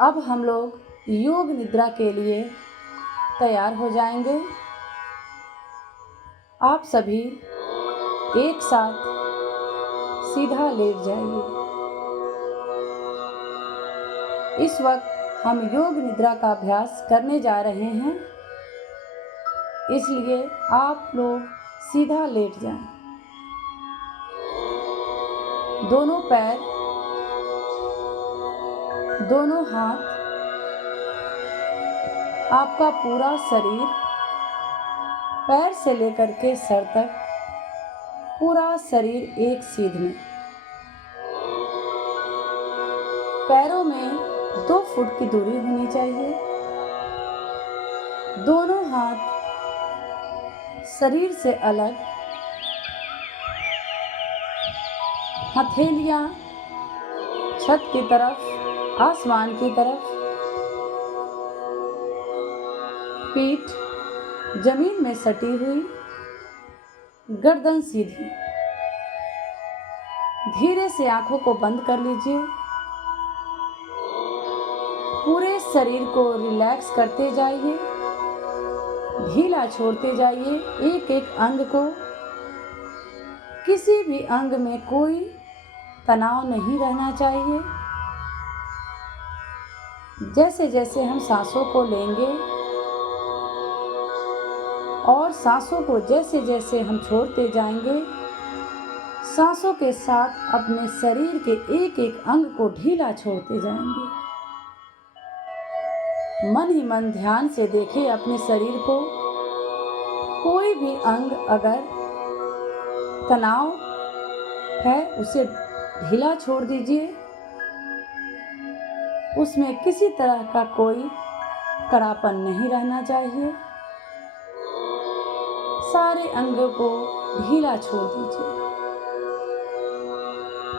अब हम लोग योग निद्रा के लिए तैयार हो जाएंगे। आप सभी एक साथ सीधा लेट जाइए। इस वक्त हम योग निद्रा का अभ्यास करने जा रहे हैं, इसलिए आप लोग सीधा लेट जाएं। दोनों पैर, दोनों हाथ, आपका पूरा शरीर पैर से लेकर के सर तक पूरा शरीर एक सीध में। पैरों में 2 फुट की दूरी होनी चाहिए। दोनों हाथ शरीर से अलग, हथेलियां छत की तरफ, आसमान की तरफ, पीठ जमीन में सटी हुई, गर्दन सीधी। धीरे से आंखों को बंद कर लीजिए। पूरे शरीर को रिलैक्स करते जाइए, ढीला छोड़ते जाइए एक एक अंग को। किसी भी अंग में कोई तनाव नहीं रहना चाहिए। जैसे जैसे हम सांसों को लेंगे और सांसों को जैसे जैसे हम छोड़ते जाएंगे, सांसों के साथ अपने शरीर के एक एक अंग को ढीला छोड़ते जाएंगे। मन ही मन ध्यान से देखिए अपने शरीर को। कोई भी अंग अगर तनाव है उसे ढीला छोड़ दीजिए। उसमें किसी तरह का कोई कड़ापन नहीं रहना चाहिए। सारे अंगों को ढीला छोड़ दीजिए।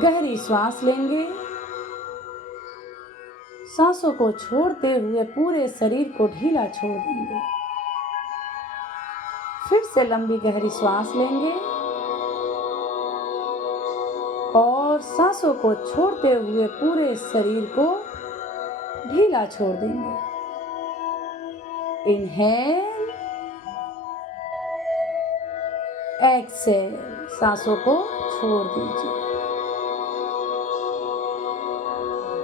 गहरी सांस लेंगे। सांसों को छोड़ते हुए पूरे शरीर को ढीला छोड़ देंगे। फिर से लंबी गहरी सांस लेंगे और सांसों को छोड़ते हुए पूरे शरीर को ढीला छोड़ देंगे। इनहेल, एक्सेल, सांसों को छोड़ दीजिए।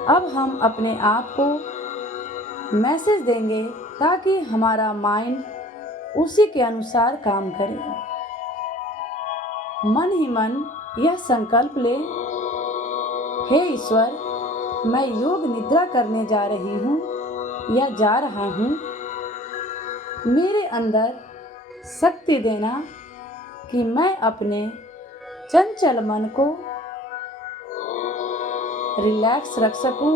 अब हम अपने आप को मैसेज देंगे ताकि हमारा माइंड उसी के अनुसार काम करे। मन ही मन यह संकल्प ले, हे ईश्वर, मैं योग निद्रा करने जा रही हूँ या जा रहा हूँ। मेरे अंदर शक्ति देना कि मैं अपने चंचल मन को रिलैक्स रख सकूं,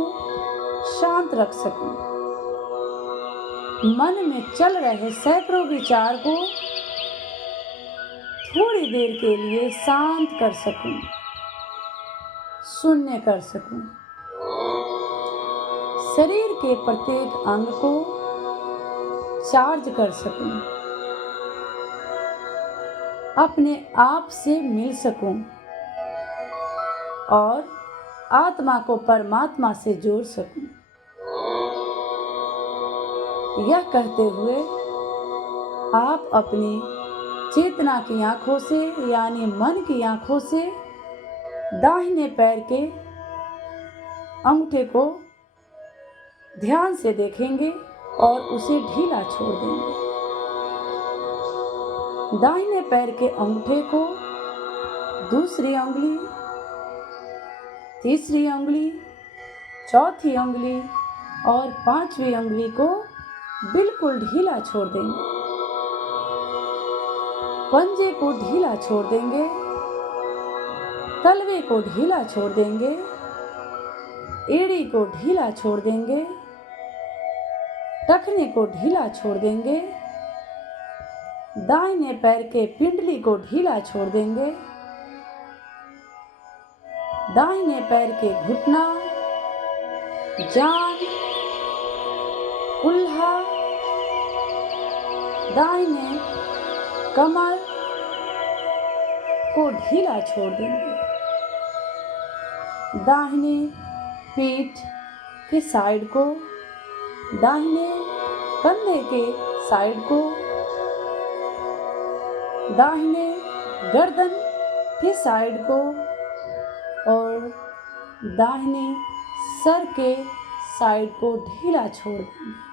शांत रख सकूं। मन में चल रहे सैकड़ों विचार को थोड़ी देर के लिए शांत कर सकूं, शून्य कर सकूं। शरीर के प्रत्येक अंग को चार्ज कर सकूं, अपने आप से मिल सकूं और आत्मा को परमात्मा से जोड़ सकूं। यह कहते हुए आप अपनी चेतना की आंखों से यानी मन की आंखों से दाहिने पैर के अंगूठे को ध्यान से देखेंगे और उसे ढीला छोड़ देंगे। दाहिने पैर के अंगूठे को दूसरी उंगली, तीसरी उंगली, चौथी उंगली और पांचवी उंगली को बिल्कुल ढीला छोड़ देंगे। पंजे को ढीला छोड़ देंगे, तलवे को ढीला छोड़ देंगे, एड़ी को ढीला छोड़ देंगे, टखने को ढीला छोड़ देंगे, दाहिने पैर के पिंडली को ढीला छोड़ देंगे, दाहिने पैर के घुटना, जांघ, कुल्हा, दाहिने कमर को ढीला छोड़ देंगे। दाहिनी पीठ, के साइड को, दाहिने कंधे के साइड को, दाहिने गर्दन के साइड को और दाहिने सर के साइड को ढीला छोड़ देंगे।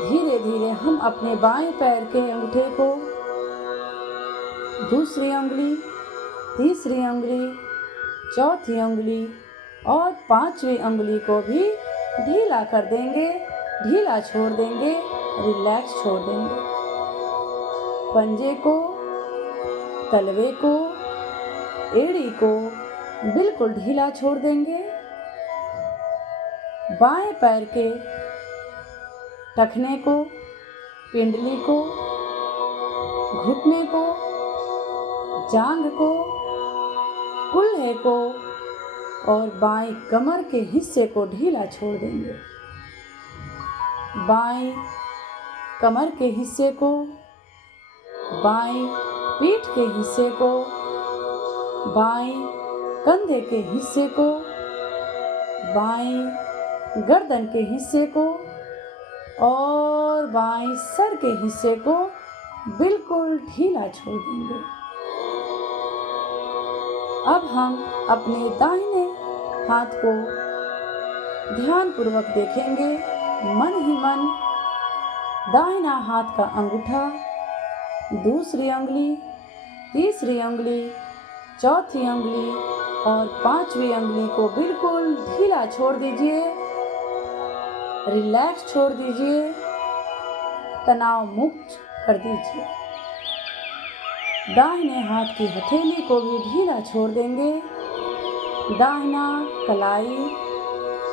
धीरे धीरे हम अपने बाएं पैर के अंगूठे को दूसरी उंगली, तीसरी उंगली, चौथी उंगली और पांचवी उंगली को भी ढीला कर देंगे, ढीला छोड़ देंगे, रिलैक्स छोड़ देंगे। पंजे को, तलवे को, एड़ी को बिल्कुल ढीला छोड़ देंगे। बाएं पैर के टखने को, पिंडली को, घुटने को, जांघ को, कुल्हे को और बाएं कमर के हिस्से को ढीला छोड़ देंगे। बाएं कमर के हिस्से को, बाएं पीठ के हिस्से को, बाएं कंधे के हिस्से को, बाएं गर्दन के हिस्से को और बाएं सर के हिस्से को बिल्कुल ढीला छोड़ देंगे। अब हम अपने दाहिने हाथ को ध्यानपूर्वक देखेंगे। मन ही मन दाहिना हाथ का अंगूठा, दूसरी उंगली, तीसरी उंगली, चौथी उंगली और पांचवी उंगली को बिल्कुल ढीला छोड़ दीजिए, रिलैक्स छोड़ दीजिए, तनाव मुक्त कर दीजिए। दाहिने हाथ की हथेली को भी ढीला छोड़ देंगे। दाहिना कलाई,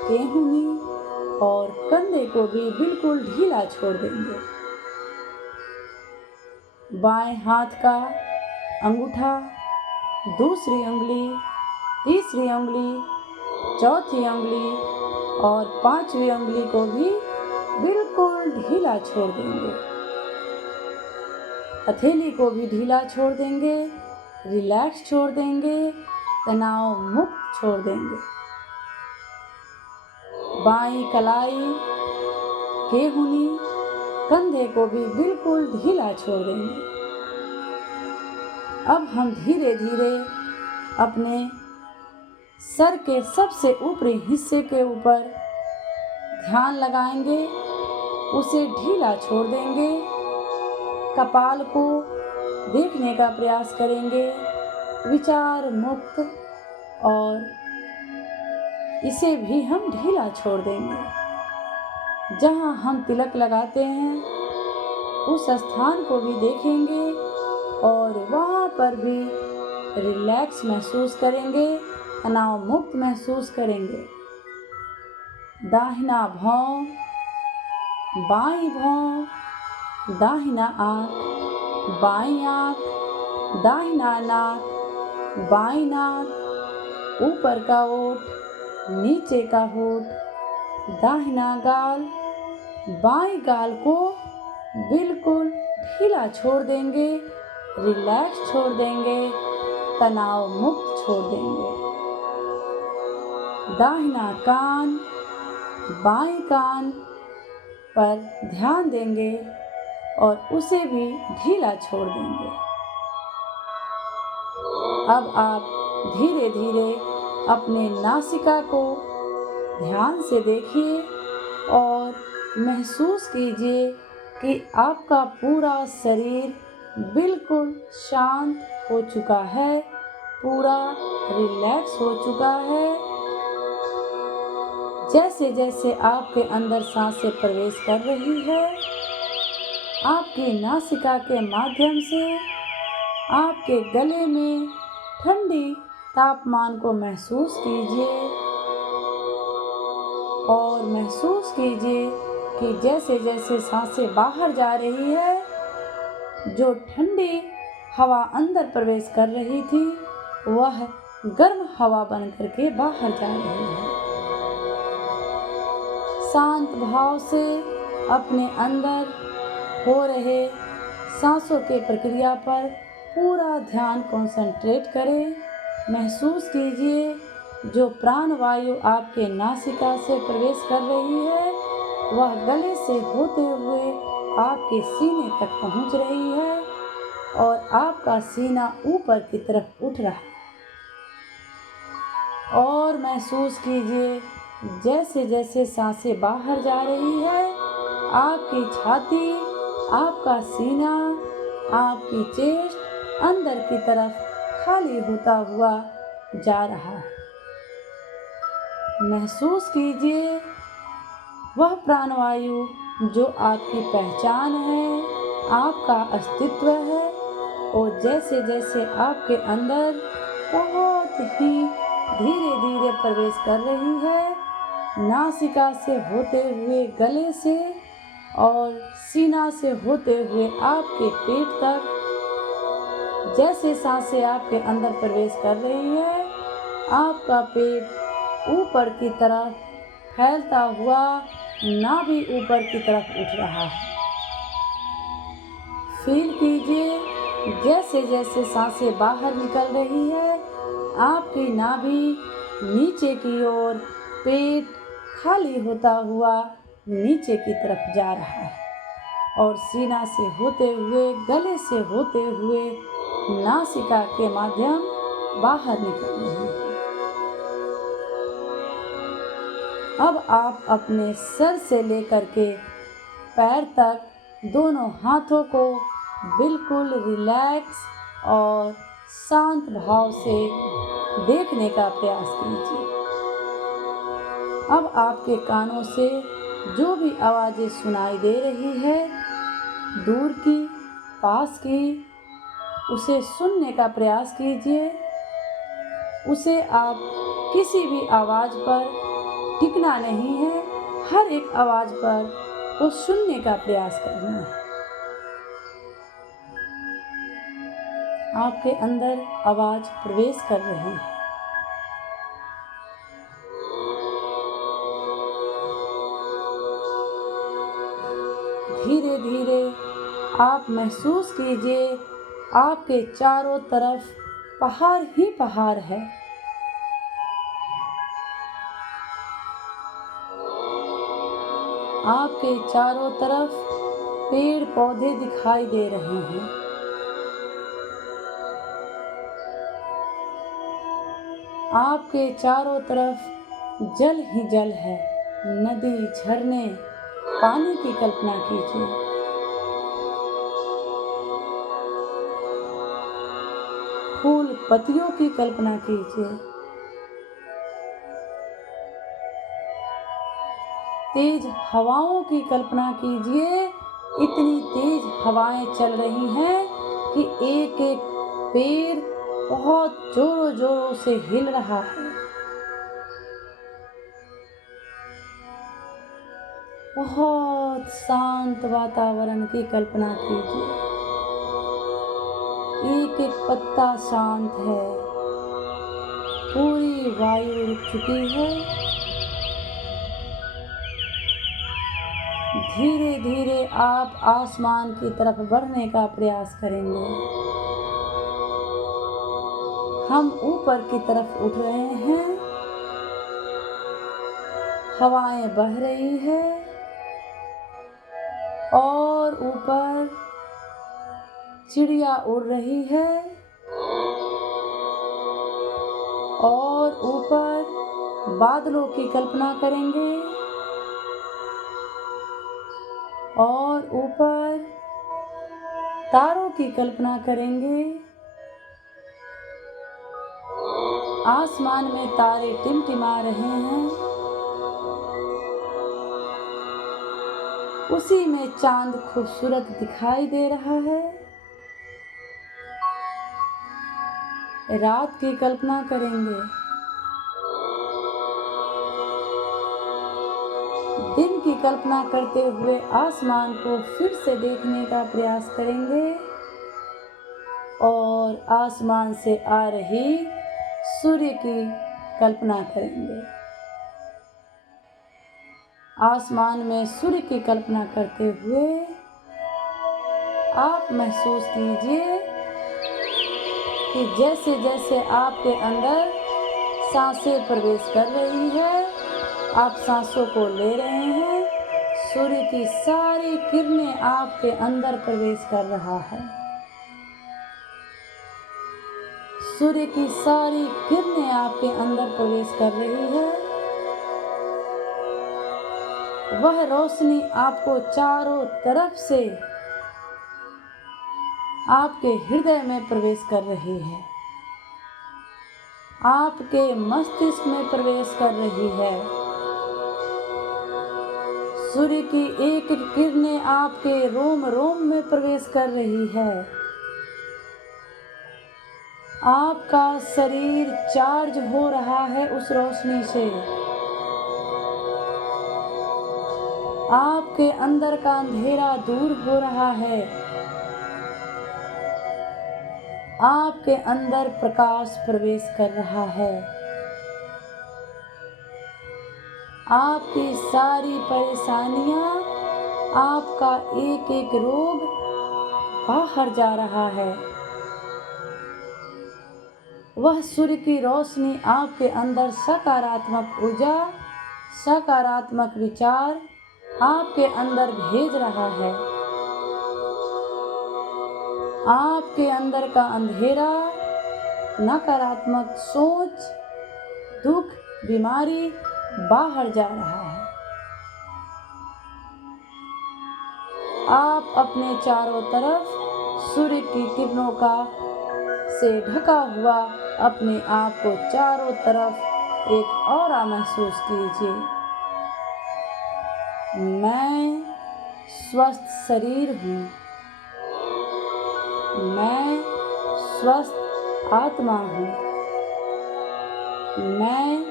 केहूनी और कंधे को भी बिल्कुल ढीला छोड़ देंगे। बाएं हाथ का अंगूठा, दूसरी उंगली, तीसरी उंगली, चौथी उंगली और पांचवी उंगली को भी बिल्कुल ढीला छोड़ देंगे। हथेली को भी ढीला छोड़ देंगे, रिलैक्स छोड़ देंगे, तनाव मुक्त छोड़ देंगे। बाईं कलाई, केहूनी, कंधे को भी बिल्कुल ढीला छोड़ देंगे। अब हम धीरे धीरे अपने सर के सबसे ऊपरी हिस्से के ऊपर ध्यान लगाएंगे, उसे ढीला छोड़ देंगे। कपाल को देखने का प्रयास करेंगे, विचार मुक्त, और इसे भी हम ढीला छोड़ देंगे। जहाँ हम तिलक लगाते हैं उस स्थान को भी देखेंगे और वहाँ पर भी रिलैक्स महसूस करेंगे, तनाव मुक्त महसूस करेंगे। दाहिना भौं, बाईं भौं, दाहिना आँख, बाईं आँख, दाहिना नाक, बाईं नाक, ऊपर का ओठ, नीचे का होठ, दाहिना गाल, बाईं गाल को बिल्कुल ढीला छोड़ देंगे, रिलैक्स छोड़ देंगे, तनाव मुक्त छोड़ देंगे। दाहिना कान, बाईं कान पर ध्यान देंगे और उसे भी ढीला छोड़ देंगे। अब आप धीरे धीरे अपने नासिका को ध्यान से देखिए और महसूस कीजिए कि आपका पूरा शरीर बिल्कुल शांत हो चुका है, पूरा रिलैक्स हो चुका है। जैसे जैसे आपके अंदर सांसें प्रवेश कर रही है, आपकी नासिका के माध्यम से आपके गले में ठंडी तापमान को महसूस कीजिए और महसूस कीजिए कि जैसे जैसे सांसें बाहर जा रही है, जो ठंडी हवा अंदर प्रवेश कर रही थी वह गर्म हवा बन करके बाहर जा रही है। शांत भाव से अपने अंदर हो रहे सांसों के प्रक्रिया पर पूरा ध्यान कंसंट्रेट करें। महसूस कीजिए जो प्राण वायु आपके नासिका से प्रवेश कर रही है वह गले से होते हुए आपके सीने तक पहुंच रही है और आपका सीना ऊपर की तरफ उठ रहा है। और महसूस कीजिए जैसे जैसे सांसें बाहर जा रही है, आपकी छाती, आपका सीना, आपकी चेस्ट अंदर की तरफ खाली होता हुआ जा रहा है। महसूस कीजिए वह प्राणवायु जो आपकी पहचान है, आपका अस्तित्व है, और जैसे जैसे आपके अंदर बहुत ही धीरे धीरे प्रवेश कर रही है, नासिका से होते हुए गले से और सीना से होते हुए आपके पेट तक, जैसे सांसें आपके अंदर प्रवेश कर रही है, आपका पेट ऊपर की तरफ फैलता हुआ नाभि ऊपर की तरफ उठ रहा है। फील कीजिए जैसे जैसे सांसें बाहर निकल रही है, आपकी नाभि नीचे की ओर, पेट खाली होता हुआ नीचे की तरफ जा रहा है और सीना से होते हुए, गले से होते हुए नासिका के माध्यम बाहर निकल रही है। अब आप अपने सर से लेकर के पैर तक दोनों हाथों को बिल्कुल रिलैक्स और शांत भाव से देखने का प्रयास कीजिए। अब आपके कानों से जो भी आवाज़ें सुनाई दे रही है, दूर की, पास की, उसे सुनने का प्रयास कीजिए। उसे आप किसी भी आवाज़ पर टिकना नहीं है, हर एक आवाज़ पर वो सुनने का प्रयास करना है। आपके अंदर आवाज़ प्रवेश कर रही है। धीरे धीरे आप महसूस कीजिए आपके चारों तरफ पहाड़ ही पहाड़ है। आपके चारों तरफ पेड़ पौधे दिखाई दे रहे हैं। आपके चारों तरफ जल ही जल है, नदी, झरने, पानी की कल्पना कीजिए। फूल पत्तियों की कल्पना कीजिए। तेज हवाओं की कल्पना कीजिए। इतनी तेज हवाएं चल रही हैं कि एक एक पेड़ बहुत जोरों जोरों से हिल रहा है। बहुत शांत वातावरण की कल्पना कीजिए। एक एक पत्ता शांत है। पूरी वायु रुक चुकी है। धीरे धीरे आप आसमान की तरफ बढ़ने का प्रयास करेंगे। हम ऊपर की तरफ उठ रहे हैं। हवाएं बह रही है और ऊपर चिड़िया उड़ रही है और ऊपर बादलों की कल्पना करेंगे और ऊपर तारों की कल्पना करेंगे। आसमान में तारे टिमटिमा रहे हैं। उसी में चांद खूबसूरत दिखाई दे रहा है। रात की कल्पना करेंगे। दिन की कल्पना करते हुए आसमान को फिर से देखने का प्रयास करेंगे और आसमान से आ रही सूर्य की कल्पना करेंगे। आसमान में सूर्य की कल्पना करते हुए आप महसूस कीजिए कि जैसे जैसे आपके अंदर सांसें प्रवेश कर रही है, आप सांसों को ले रहे हैं। सूर्य की सारी किरणें आपके अंदर प्रवेश कर रहा है। सूर्य की सारी किरणें आपके अंदर प्रवेश कर रही है। वह रोशनी आपको चारों तरफ से आपके हृदय में प्रवेश कर रही है, आपके मस्तिष्क में प्रवेश कर रही है। सूर्य की एक किरणें आपके रोम रोम में प्रवेश कर रही है। आपका शरीर चार्ज हो रहा है उस रोशनी से। आपके अंदर का अंधेरा दूर हो रहा है। आपके अंदर प्रकाश प्रवेश कर रहा है। आपकी सारी परेशानियां, आपका एक एक रोग बाहर जा रहा है। वह सूर्य की रोशनी आपके अंदर सकारात्मक ऊर्जा, सकारात्मक विचार आपके अंदर भेज रहा है। आपके अंदर का अंधेरा, नकारात्मक सोच, दुख, बीमारी बाहर जा रहा है। आप अपने चारों तरफ सूर्य की किरणों का से ढका हुआ अपने आप को चारों तरफ एक ऑरा महसूस कीजिए। मैं स्वस्थ शरीर हूँ। मैं स्वस्थ आत्मा हूँ। मैं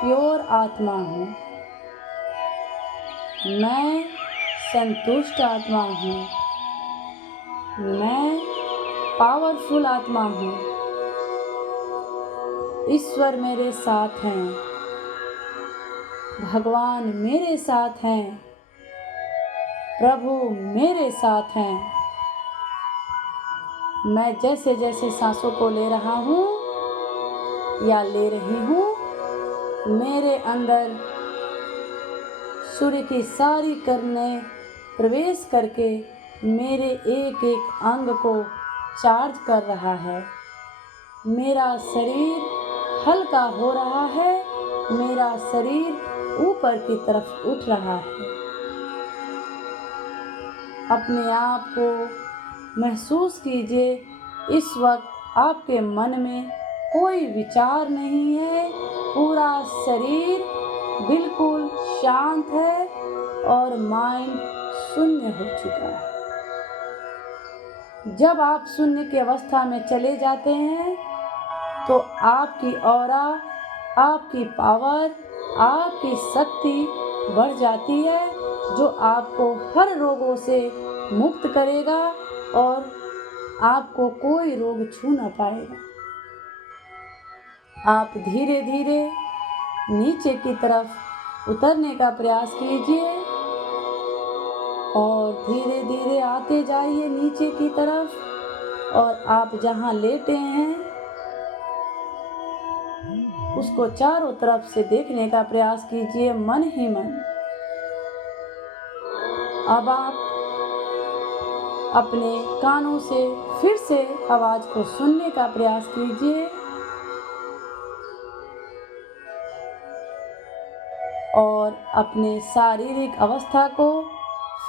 प्योर आत्मा हूँ। मैं संतुष्ट आत्मा हूँ। मैं पावरफुल आत्मा हूँ। ईश्वर मेरे साथ हैं। भगवान मेरे साथ हैं। प्रभु मेरे साथ हैं। मैं जैसे जैसे सांसों को ले रहा हूँ या ले रही हूँ, मेरे अंदर सूर्य की सारी किरणें प्रवेश करके मेरे एक एक अंग को चार्ज कर रहा है। मेरा शरीर हल्का हो रहा है। मेरा शरीर ऊपर की तरफ उठ रहा है। अपने आप को महसूस कीजिए, इस वक्त आपके मन में कोई विचार नहीं है। पूरा शरीर बिल्कुल शांत है और माइंड शून्य हो चुका है। जब आप शून्य की अवस्था में चले जाते हैं तो आपकी ऑरा, आपकी पावर, आपकी शक्ति बढ़ जाती है, जो आपको हर रोगों से मुक्त करेगा और आपको कोई रोग छू न पाएगा। आप धीरे धीरे नीचे की तरफ उतरने का प्रयास कीजिए और धीरे धीरे आते जाइए नीचे की तरफ। और आप जहाँ लेटे हैं उसको चारों तरफ से देखने का प्रयास कीजिए, मन ही मन। अब आप अपने कानों से फिर से आवाज को सुनने का प्रयास कीजिए और अपने शारीरिक अवस्था को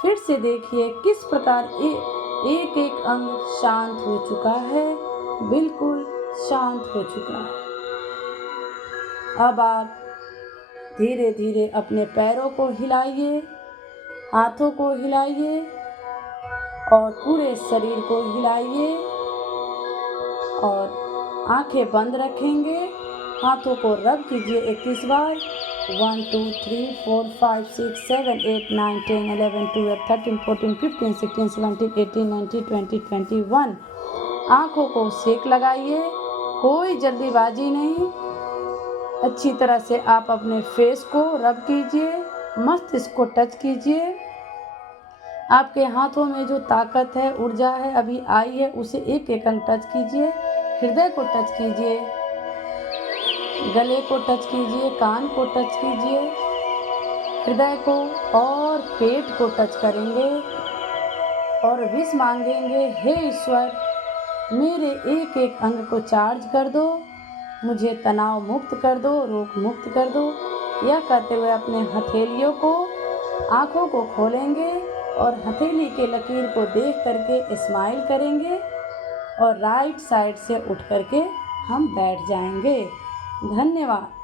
फिर से देखिए, किस प्रकार एक एक अंग शांत हो चुका है, बिल्कुल शांत हो चुका है। अब आप धीरे धीरे अपने पैरों को हिलाइए, हाथों को हिलाइए और पूरे शरीर को हिलाइए और आंखें बंद रखेंगे। हाथों को रब कीजिए 21 बार। 1 2 3 4 5 6 7 8 9 10 11 12 13 14 15 16 17 18 19 20 21। आँखों को सेक लगाइए, कोई जल्दीबाजी नहीं। अच्छी तरह से आप अपने फेस को रब कीजिए, मस्तिष्क को टच कीजिए। आपके हाथों में जो ताकत है, ऊर्जा है अभी आई है, उसे एक एक अंग टच कीजिए। हृदय को टच कीजिए गले को टच कीजिए, कान को टच कीजिए, हृदय को और पेट को टच करेंगे और विश मांगेंगे, हे ईश्वर मेरे एक एक अंग को चार्ज कर दो, मुझे तनाव मुक्त कर दो, रोग मुक्त कर दो। यह कहते हुए अपने हथेलियों को, आँखों को खोलेंगे और हथेली के लकीर को देख करके स्माइल करेंगे और राइट साइड से उठ करके हम बैठ जाएंगे। धन्यवाद।